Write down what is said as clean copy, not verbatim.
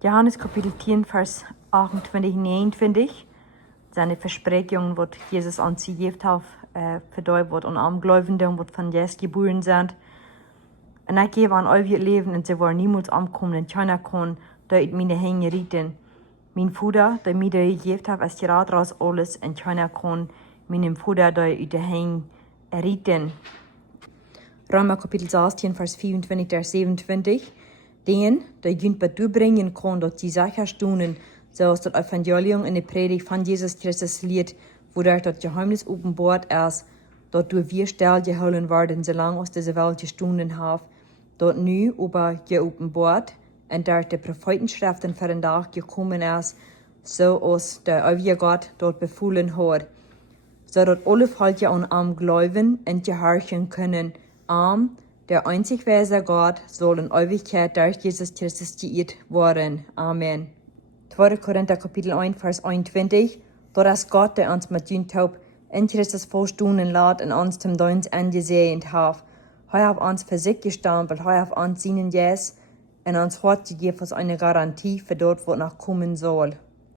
Johannes Kapitel 10, Vers 28 und 29. Seine Versprechungen, was Jesus an sie gegeben hat, verdeutet wird und am Gläubigen, was von Jesus geboren sind. Und ich gebe an euer Leben und sie waren niemals ankommen in China kommen, da ich meine Hänge rieten. Mein Vater, der mir gegeben hat, als die Rat raus alles in China kommen, meinem Vater, der ich die Hänge rieten. Römer Kapitel 16, Vers 24 bis 27. Den, der jünt bringen kann, dass die sicher stunden, zoals das Evangelium in der Predigt von Jesus Christus lied, wodurch das Geheimnis offenbart ist, dass du wir still gehalten werden, solange aus dieser Welt gestunden haben, dort nu aber geoffenbart und durch die Prophetenschriften für den Tag gekommen ist, so als der ewige Gott dort befohlen hat, so dass alle Völker an am glauben und gehorchen können, am der einzig wahre Gott soll in Ewigkeit durch Jesus Christus geehrt werden. Amen. 2. Korinther Kapitel 1, Vers 21. Dort ist Gott, der uns mit Jüntaup in Christus vorstunden lässt und uns zum Dienst angesehen hat. Er hat uns für sich gestanden, weil er hat uns seinen Jesus und uns Wort gegeben als eine Garantie für dort, was noch kommen soll.